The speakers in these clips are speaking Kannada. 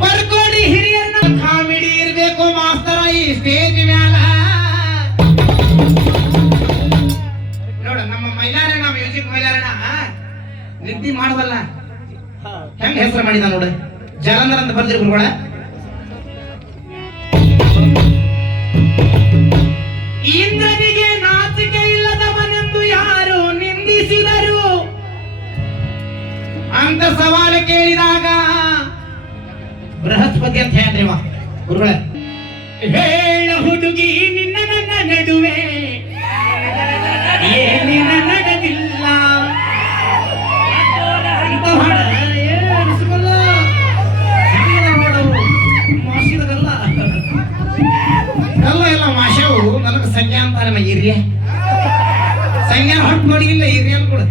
ಬರ್ಕೋಡಿ ಹಿರಿಯರನ್ನ ಕಾಮಿಡಿ ಇರ್ಬೇಕು ಮಾಸ್ತರ ಈ ಸ್ಟೇಜ್ ಮ್ಯಾಲ. ನೋಡ ನಮ್ಮ ಮೈಲಾರಣ್ಣ ಮ್ಯೂಸಿಕ್ ಮೈಲಾರಣ್ಣ ನಿದ್ದಿ ಮಾಡವಲ್ಲ ಹೆಂಗ್ ಹೆಸರು ಮಾಡಿದ ನೋಡ. ಜಲಂಧರ್ ಅಂತ ಬರ್ದಿರಿ ಗುರುಗಳ. ಇಂದ್ರನಿಗೆ ನಾಚಿಕೆ ಇಲ್ಲದವನೆಂದು ಯಾರು ನಿಂದಿಸಿದರು ಅಂತ ಸವಾಲು ಕೇಳಿದಾಗ ಬೃಹಸ್ಪತಿ ಅಂತ ಹೇಳ್ರಿವ ಗುರುಗಳ. ಹೇಳ ಹುಡುಗಿ ನಿನ್ನ ನನ್ನ ನಡುವೆ ಏನೇನ ನಡೆದಿಲ್ಲ ಅಂತ ಎಲ್ಲ ಮಾಶವು ನನಗೆ ಸಂಜ್ಞಾ ಅಂತಾರಮ್ಮ. ಹಿರಿಯ ಸಂಜ್ಞಾ ಹೊಟ್ಟು ನೋಡಿಲ್ಲ ಹಿರಿಯ ಕೂಡ.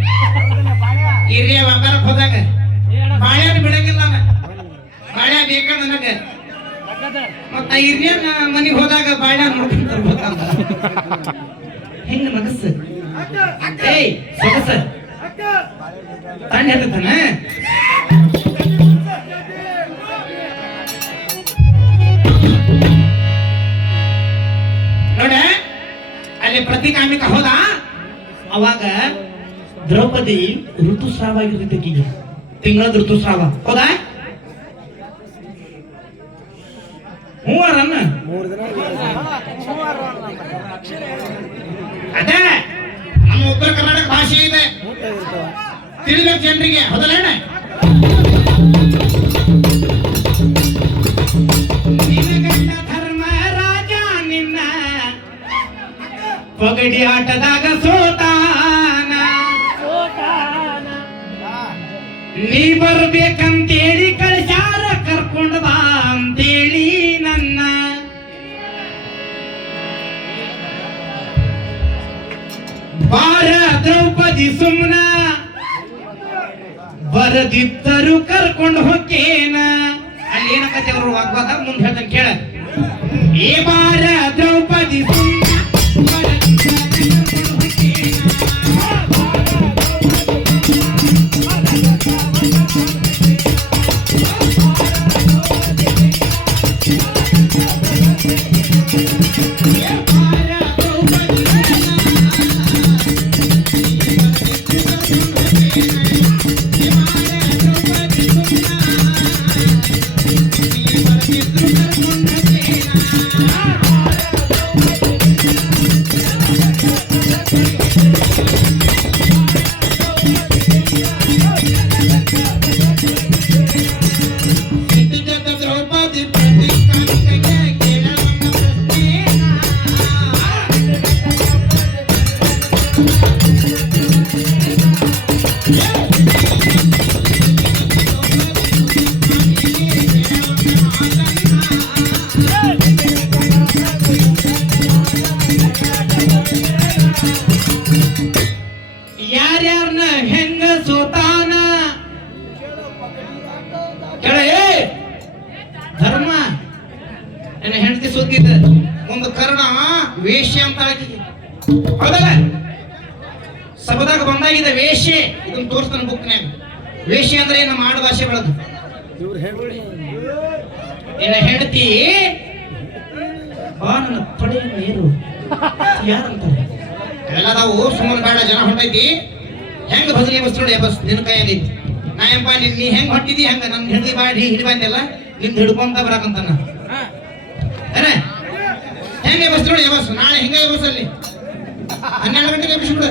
ಹಿರಿಯ ವ್ಯಾಪಾರಕ್ಕೆ ಹೋದಾಗ ಬಾಳ್ಯಾನ ಬಿಡಂಗಿಲ್ಲ ನಾನು. ಬಾಳ್ಯ ಬೇಕ ನನಗೆ. ಮತ್ತ ಹಿರಿಯ ಮನೆಗೆ ಹೋದಾಗ ಬಾಳ್ಯ ನೋಡ್ಕೊಂತ ತರ್ಬೇಕಂತ ಹೆಂಗ ನಗಸ್ ಏಯ್ ಸೊಗಸ ತಂಡ ಹೇಳ್ತಾನ. ನೋಡ ಅಲ್ಲಿ ಪ್ರತಿಕಾಮಿಕ ಹೋದ. ಅವಾಗ ದ್ರೌಪದಿ ಋತುಸ್ರಾವ ಆಗಿರ್ತೈತಿ. ತಿಂಗಳದ ಋತುಸ್ರಾವ ಹೌದಾ? ಮೂವರನ್ನ ಅದೇ ನಮ್ಮ ಉತ್ತರ ಕರ್ನಾಟಕ ಭಾಷೆ ಇದೆ ತಿಳಿಬೇಕು ಜನರಿಗೆ ಹೌದಲ್ಲ. ಧರ್ಮ ರಾಜ ನಿನ್ನ ಪಗಡಿ ಆಟದಾಗ ಸೋತಾನ, ನೀ ಬರ್ಬೇಕಂತೇಳಿ ಕಳಿಸಾರ ಕರ್ಕೊಂಡ್ ಬಾ ಅಂತೇಳಿ ನನ್ನ. ಬಾರ ದ್ರೌಪದಿ ಸುಮ್ನ ಬರದಿದ್ದರು ಕರ್ಕೊಂಡು ಹೋಗೇನ. ಅಲ್ಲಿ ಏನಕತ್ತೆ ಅವರು ವಾಗ್ವಾದ ಮುಂದೆ ಹೇಳ್ತಾನೆ ಕೇಳ. ಏ ಬಾರ ದ್ರೌಪದಿ ಸುಮ್ನ ಯಾರ್ಯಾರನ್ನ ಹೆಂಗ ಸೋತಾನ ಧರ್ಮ ನನ್ನ ಹೆಂಡತಿ ಸೋತಿದ್ದ ಒಂದು ಕರ್ಣ ವೇಶ್ಯ ಅಂತ ಹೌದಲ್ಲ. ಸಭದಾಗ ಬಂದಾಗಿದೆ ವೇಶ್ಯೆ. ಇದನ್ನ ತೋರಿಸ್ತಾನೆ ಬುಕ್ನ್ಯಾಗ. ವೇಶ್ಯೆ ಅಂದ್ರೆ ನಮ್ಮ ಆಡು ಭಾಷೆ ಬೆಳೆದು ನಿನ್ನ ಹೆಂಡತಿ ಬಾ ನನ್ನ ಪಡೆಯ ನೀರು ಯಾರಂತಾರೆ ಎಲ್ಲದಾವು. ಸುಮ್ಮನೆ ಬೇಡ ಜನ ಹೊಂಟೈತಿ. ಹೆಂಗ ಭಜನೆ ಬಸ್ ನೋಡಿ ಬಸ್ ನಿನ್ನ ಕೈಯಲ್ಲಿ ನಾ ಎಂಪ ನೀ ಹೆಂಗ್ ಹೊಂಟಿದಿ ಹೆಂಗ ನನ್ನ ಹೆಂಡತಿ ಬಾಡಿ ಹಿಡಿ ಬಂದೆಲ್ಲ ನಿಂದ ಹಿಡ್ಕೊಂತ ಬರಾಕಂತಾನ ಹೆಂಗೆ ಬಸ್ ನೋಡಿ ಬಸ್ ನಾಳೆ ಹಿಂಗ ಬಸ್ ಅಲ್ಲಿ 12 ಗಂಟೆಗೆ ಎಬ್ಬಿಸ್ಬಿಡ.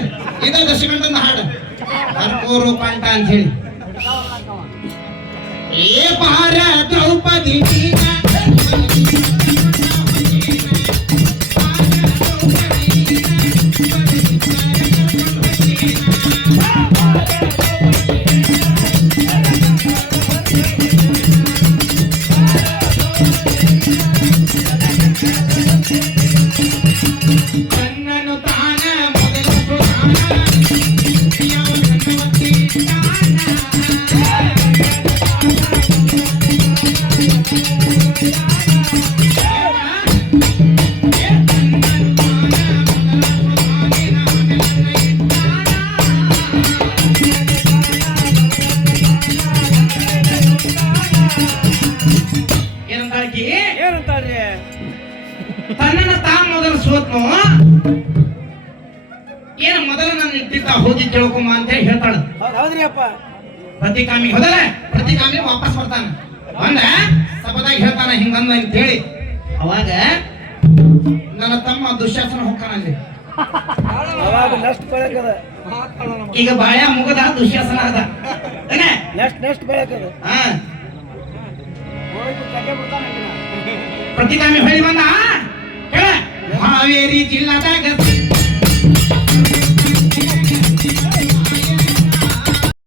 ಇದ 10 ಗಂಟೆ ಹಾಡು ಕರ್ಪೂರು ಕಂಠ ಅಂತ ಹೇಳಿ. ಏ ಬಾರ ದ್ರೌಪದಿ ಸೋತ್ನು ಏನು ಮೊದಲ ನನ್ನ ಇಟ್ಟಿದ್ದ ಹೋಗಿ ಕೇಳ್ಕೊಂಬ ಅಂತ ಹೇಳಿ ಹೇಳ್ತಾಳ. ಹೌದ್ರಿ ಅಪ್ಪ. ಪ್ರತಿಕಾಮಿ ಹೋದಲ್ಲ, ಪ್ರತಿಕಾಮಿ ವಾಪಸ್ ಬರ್ತಾನ. ಬಂದ ಸಬದಾಗಿ ಹೇಳ್ತಾನ ಹಿಂಗಂದ ಅಂತ ಹೇಳಿ. ಅವಾಗ ನನ್ನ ತಮ್ಮ ದುಶ್ಯಾಸನ ಹೋಗ್ತಾನ ಅಲ್ಲಿ. ಈಗ ಬಾಯ ಮುಗದ ದುಶ್ಯಾಸನ ಅದ. ಪ್ರತಿಕಾಮಿ ಹೊಳಿ ಬಂದ. ಹಾವೇರಿ ಜಿಲ್ಲಾದಾಗ